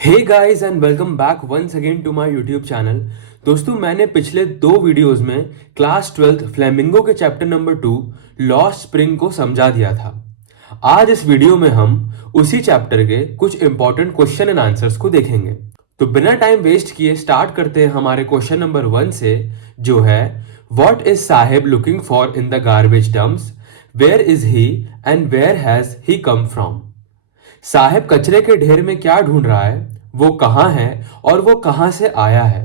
Hey guys and welcome back once again to my YouTube channel. दोस्तों, मैंने पिछले दो वीडियोस में क्लास 12th फ्लेमिंगो के चैप्टर नंबर 2 लॉस्ट स्प्रिंग को समझा दिया था। आज इस वीडियो में हम उसी चैप्टर के कुछ इंपॉर्टेंट क्वेश्चन एंड आंसर्स को देखेंगे। तो बिना टाइम वेस्ट किए स्टार्ट करते हैं हमारे क्वेश्चन नंबर 1 से, जो है what is Saheb looking for in the garbage dumps, where is he and where has he come from. Saheb कचरे के ढेर में क्या ढूंढ रहा है, वो कहां है और वो कहां से आया है।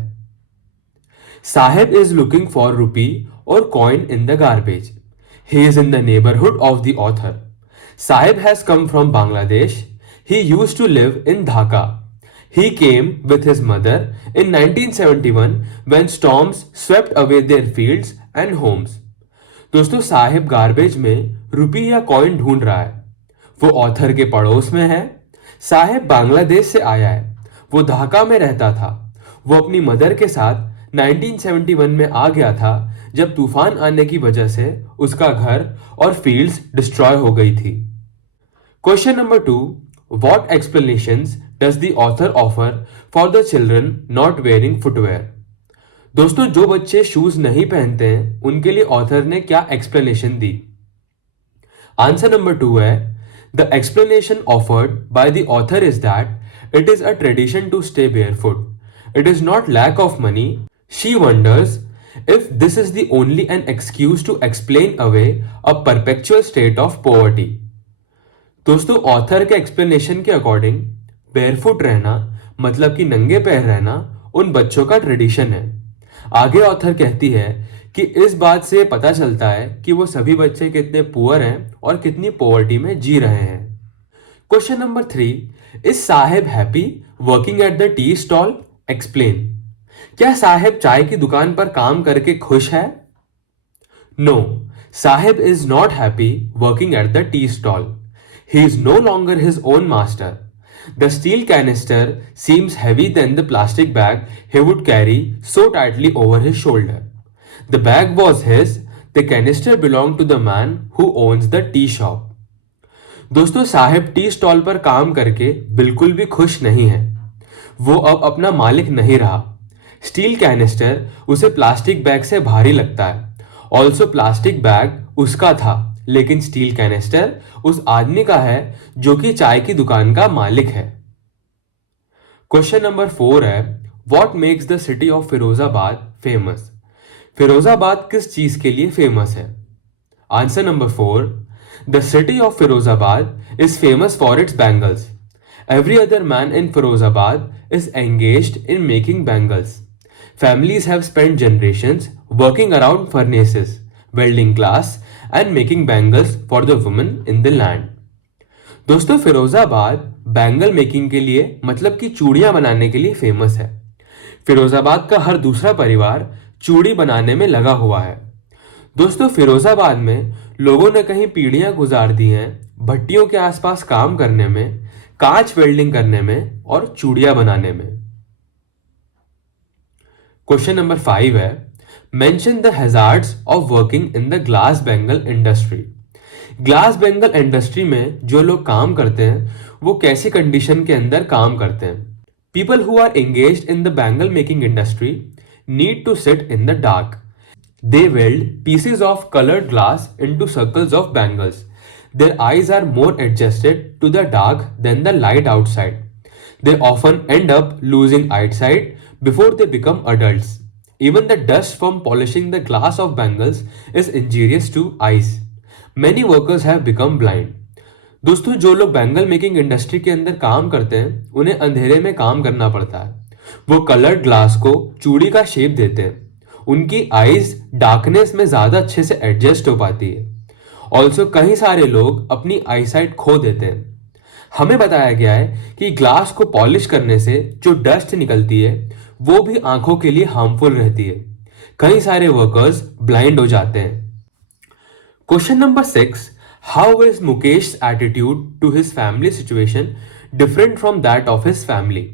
Saheb is looking for rupee और coin in the garbage. He is in the neighbourhood of the author. Saheb has come from Bangladesh. He use to live in Dhaka. He came with his mother in 1971 when storms swept away their fields and homes. दोस्तों, Sahib garbage में रुपी या coin ढूंढ रहा है। वो author के पड़ोस में है। साहिब बांग्लादेश से आया है। वो ढाका में रहता था। वो अपनी मदर के साथ 1971 में आ गया था जब तूफान आने की वजह से उसका घर और फील्ड्स डिस्ट्रॉय हो गई थी। Question number 2, what explanations does the author offer for the children not wearing footwear. दोस्तों, जो बच्चे शूज नहीं पहनते हैं उनके लिए ऑथर ने क्या एक्सप्लेनेशन दी। आंसर नंबर 2 है, the explanation offered by the author is that it is a tradition to stay barefoot. It is not lack of money. She wonders if this is the only an excuse to explain away a perpetual state of poverty. दोस्तों, author के explanation के according barefoot रहना मतलब कि नंगे पैर रहना उन बच्चों का ट्रेडिशन है। आगे ऑथर कहती है कि इस बात से पता चलता है कि वो सभी बच्चे कितने पुअर हैं और कितनी पॉवर्टी में जी रहे हैं। Question number 3, is Sahib happy working at the tea stall, explain. क्या साहिब चाय की दुकान पर काम करके खुश है? No, Saheb is not happy working at the tea stall. He is no longer his own master. The steel canister seems heavy than the plastic bag he would carry so tightly over his shoulder. The bag was his. The canister belonged to the man who owns the tea shop. दोस्तों, Sahib tea stall पर काम करके बिल्कुल भी खुश नहीं है। वो अब अपना मालिक नहीं रहा। स्टील कैनिस्टर उसे प्लास्टिक बैग से भारी लगता है। ऑल्सो प्लास्टिक बैग उसका था, लेकिन स्टील कैनिस्टर उस आदमी का है जो कि चाय की दुकान का मालिक है। क्वेश्चन नंबर 4 है, what makes the city of Firozabad famous. Firozabad किस चीज के लिए फेमस है? Answer number 4, the city of Firozabad is famous for its bangles. Every other man in Firozabad is engaged in making bangles. Families have spent generations working around furnaces, welding glass, and making bangles for the women in the land. दोस्तों, Firozabad bangle making के लिए मतलब कि चूड़ियां बनाने के लिए famous है। फिरोजाबाद का हर दूसरा परिवार चूड़ी बनाने में लगा हुआ है। दोस्तों, फिरोजाबाद में लोगों ने कहीं पीढ़ियां गुजार दी हैं भट्टियों के आसपास काम करने में, कांच वेल्डिंग करने में और चूड़ियां बनाने में। क्वेश्चन नंबर 5 है, mention the hazards of working in the glass bangle industry. Glass bangle industry में जो लोग काम करते हैं वो कैसी कंडीशन के अंदर काम करते हैं। People who are engaged in the bangle making industry need to sit in the dark. They weld pieces of colored glass into circles of bangles. Their eyes are more adjusted to the dark than the light outside. They often end up losing eyesight before they become adults. Even the dust from polishing the glass of bangles is injurious to eyes. Many workers have become blind. दोस्तों, जो लोग bangle making industry के अंदर काम करते हैं उन्हें अंधेरे में काम करना पड़ता है। वो कलर्ड ग्लास को चूड़ी का शेप देते हैं। उनकी आईज डार्कनेस में ज्यादा अच्छे से एडजस्ट हो पाती है। ऑल्सो कई सारे लोग अपनी आईसाइट खो देते हैं। हमें बताया गया है कि ग्लास को पॉलिश करने से जो डस्ट निकलती है वो भी आंखों के लिए हार्मफुल रहती है। कई सारे वर्कर्स ब्लाइंड हो जाते हैं। Question number 6, how is Mukesh attitude to his family situation different from that of his family.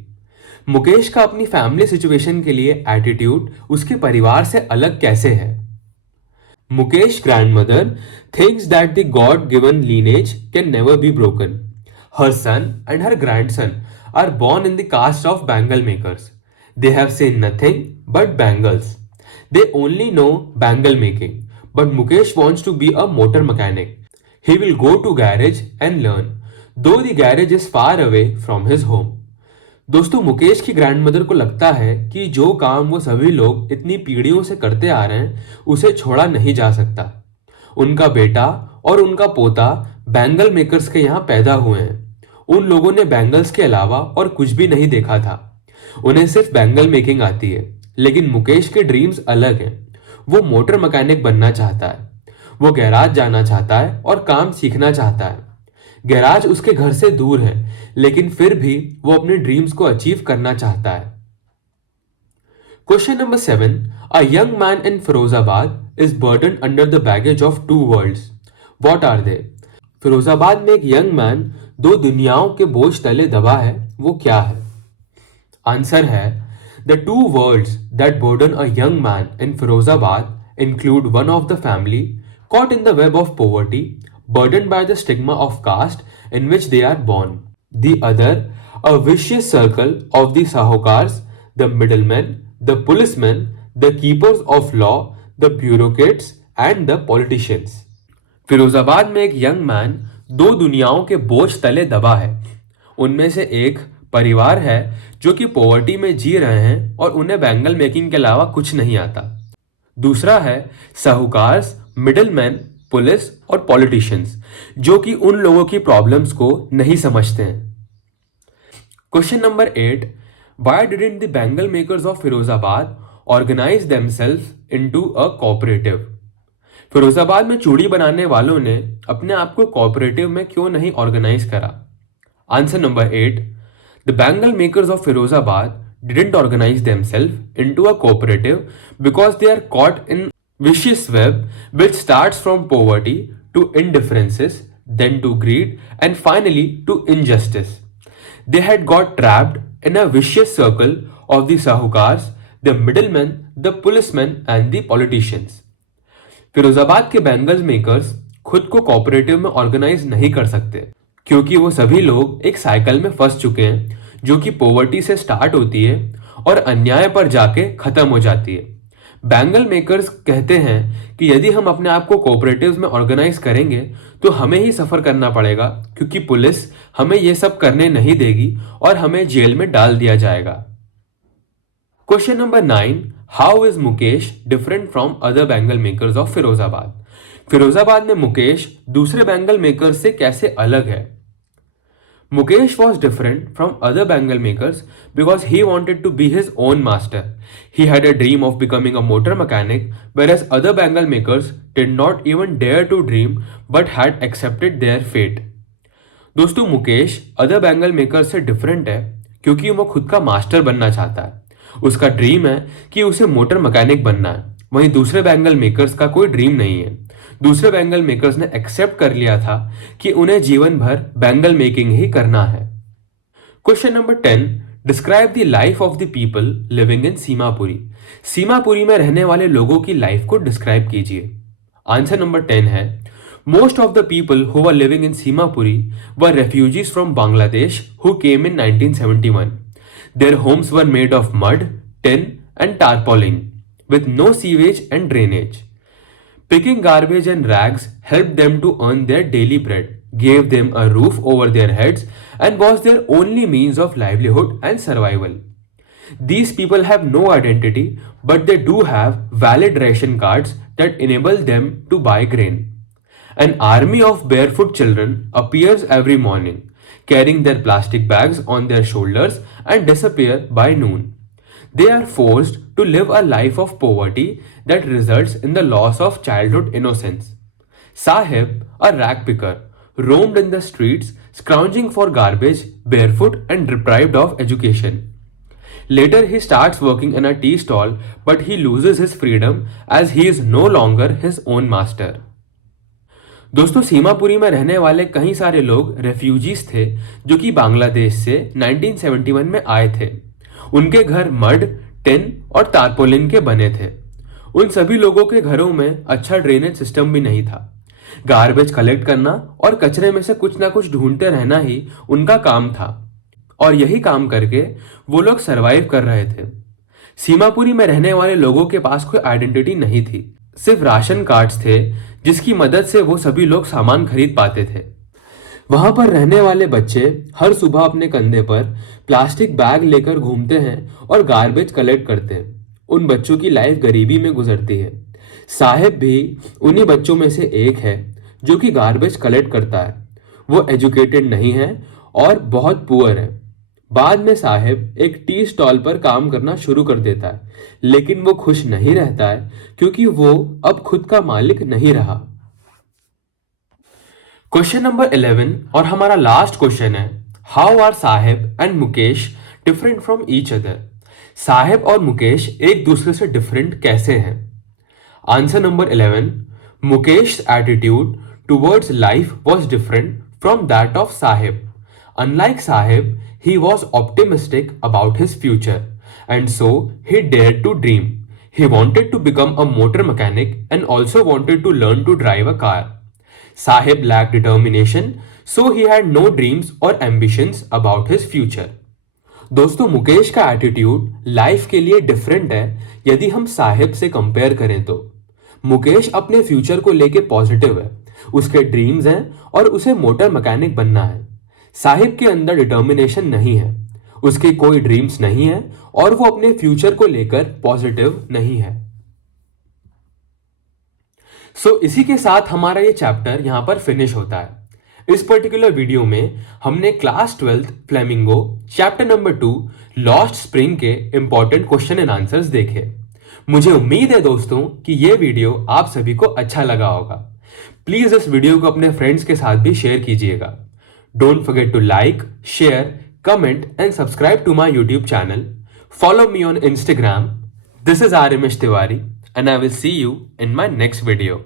Mukesh का अपनी फैमिली सिचुएशन के लिए एटीट्यूड उसके परिवार से अलग कैसे है? Mukesh grandmother thinks that the God given lineage can never be broken. Her son and her grandson are born in the caste of bangle makers. They have seen nothing but bangles. They only know bangle making. But Mukesh wants to be a motor mechanic. He will go to garage and learn, though the garage is far away from his home. दोस्तों, मुकेश की grandmother को लगता है कि जो काम वो सभी लोग इतनी पीढ़ियों से करते आ रहे हैं उसे छोड़ा नहीं जा सकता। उनका बेटा और उनका पोता बैंगल मेकर्स के यहाँ पैदा हुए हैं। उन लोगों ने बैंगल्स के अलावा और कुछ भी नहीं देखा था। उन्हें सिर्फ बैंगल मेकिंग आती है। लेकिन मुकेश के ड्रीम्स अलग हैं। वो मोटर मैकेनिक बनना चाहता है। वो गैराज जाना चाहता है और काम सीखना चाहता है। गैराज उसके घर से दूर है, लेकिन फिर भी वो अपने ड्रीम्स को अचीव करना चाहता है। Question number 7, a young man in Firozabad is burden under the baggage of two worlds. What are they? Firozabad में एक यंग मैन दो दुनियाओं के बोझ तले दबा है। वो क्या है? आंसर है, the two worlds that burden a young man in Firozabad include one of the family caught in the web of poverty, burdened by the stigma of caste in which they are born. The other, a vicious circle of the sahukars, the middlemen, the policemen, the keepers of law, the bureaucrats and the politicians. Firozabad में एक young man दो दुनियाओं के बोझ तले दबा है। उनमें से एक परिवार है जो कि पॉवर्टी में जी रहे हैं और उन्हें बैंगल मेकिंग के अलावा कुछ नहीं आता। दूसरा है साहूकार्स, मिडलमैन, पुलिस और पॉलिटिशियंस, जो कि उन लोगों की प्रॉब्लम्स को नहीं समझते हैं। Question number 8, why didn't the bangle makers of Firozabad organise themselves into a cooperative? Firozabad में चूड़ी बनाने वालों ने अपने आप को कोऑपरेटिव में क्यों नहीं ऑर्गेनाइज करा? Answer number 8, the bangle makers of Firozabad didn't organize themselves into a cooperative because they are caught in vicious web which starts from poverty to indifferences, then to greed and finally to injustice. They had got trapped in a vicious circle of the sahukars, the middlemen, the policemen and the politicians. Firozabad के bangle makers खुद को cooperative में organise नहीं कर सकते क्योंकि वो सभी लोग एक साइकिल में फंस चुके हैं जो कि पॉवर्टी से स्टार्ट होती है और अन्याय पर जाके खत्म हो जाती है। बैंगल मेकर्स कहते हैं कि यदि हम अपने आप को कोऑपरेटिव्स में ऑर्गेनाइज करेंगे तो हमें ही सफर करना पड़ेगा क्योंकि पुलिस हमें यह सब करने नहीं देगी और हमें जेल में डाल दिया जाएगा। Question number 9, how is Mukesh different from other bangle makers of Firozabad? Firozabad में मुकेश दूसरे बैंगल मेकर्स से कैसे अलग है? Mukesh was different from other bangle makers because he wanted to be his own master. He had a dream of becoming a motor mechanic, whereas other bangle makers did not even dare to dream but had accepted their fate. दोस्तों, Mukesh other bangle maker से different है क्योंकि वो खुद का master बनना चाहता है। उसका ड्रीम है कि उसे मोटर मैकेनिक बनना है। वहीं दूसरे बैंगल मेकर्स का कोई ड्रीम नहीं है। दूसरे बैंगल मेकर्स ने एक्सेप्ट कर लिया था कि उन्हें जीवन भर बैंगल मेकिंग ही करना है। Question number 10, describe the life of the people living in Seemapuri. Seemapuri में रहने वाले लोगों की लाइफ को डिस्क्राइब कीजिए। आंसर नंबर 10 है, most of the people who were living in Seemapuri were refugees from Bangladesh who came in 1971। Their homes were made of mud, tin and tarpaulin with no sewage and drainage. Picking garbage and rags helped them to earn their daily bread, gave them a roof over their heads, and was their only means of livelihood and survival. These people have no identity, but they do have valid ration cards that enable them to buy grain. An army of barefoot children appears every morning, carrying their plastic bags on their shoulders and disappear by noon. They are forced to live a life of poverty that results in the loss of childhood innocence. Sahib, a rag picker, roamed in the streets, scrounging for garbage, barefoot and deprived of education. Later, he starts working in a tea stall, but he loses his freedom as he is no longer his own master. दोस्तों, सीमापुरी में रहने वाले कई सारे लोग refugees थे जो कि बांग्लादेश से 1971 में आए थे। उनके घर मड, टिन और तारपोलिन के बने थे। उन सभी लोगों के घरों में अच्छा ड्रेनेज सिस्टम भी नहीं था। गार्बेज कलेक्ट करना और कचरे में से कुछ ना कुछ ढूंढते रहना ही उनका काम था। और यही काम करके वो लोग सरवाइव कर रहे थे। सीमापुरी में रहने वाले लोगों के पास कोई आइडेंटिटी नहीं थी, सिर्फ राशन कार्ड्स थे जिसकी मदद से वो सभी लोग सामान खरीद पाते थे। वहां पर रहने वाले बच्चे हर सुबह अपने कंधे पर प्लास्टिक बैग लेकर घूमते हैं और गार्बेज कलेक्ट करते हैं। उन बच्चों की लाइफ गरीबी में गुजरती है। साहिब भी उन्हीं बच्चों में से एक है जो कि गार्बेज कलेक्ट करता है। वो एजुकेटेड नहीं है और बहुत पुअर है। बाद में साहिब एक टी स्टॉल पर काम करना शुरू कर देता है, लेकिन वो खुश नहीं रहता है क्योंकि वो अब खुद का मालिक नहीं रहा। क्वेश्चन नंबर 11 और हमारा लास्ट क्वेश्चन है, how are Sahib and Mukesh different from each other? Sahib और मुकेश एक दूसरे से डिफरेंट कैसे हैं? Answer number 11, Mukesh attitude towards life was different from that of Sahib. Unlike Sahib, he was optimistic about his future, and so he dared to dream. He wanted to become a motor mechanic and also wanted to learn to drive a car. Sahib lacked determination, so he had no dreams or ambitions about his future. दोस्तों, मुकेश का attitude life के लिए different है यदि हम साहिब से compare करें तो। मुकेश अपने फ्यूचर को लेके पॉजिटिव है, उसके ड्रीम्स हैं और उसे मोटर मैकेनिक बनना है। साहिब के अंदर डिटर्मिनेशन नहीं है, उसके कोई ड्रीम्स नहीं है और वो अपने फ्यूचर को लेकर पॉजिटिव नहीं है। इसी के साथ हमारा ये चैप्टर यहां पर फिनिश होता है। इस पर्टिकुलर वीडियो में हमने class 12 flamingo chapter number 2 lost spring के इंपॉर्टेंट क्वेश्चन एंड आंसर्स देखे। मुझे उम्मीद है दोस्तों कि ये वीडियो आप सभी को अच्छा लगा होगा। प्लीज इस वीडियो को अपने फ्रेंड्स के साथ भी शेयर कीजिएगा। Don't forget to like, share, comment and subscribe to my YouTube channel. Follow me on Instagram. This is Arimesh Tiwari and I will see you in my next video.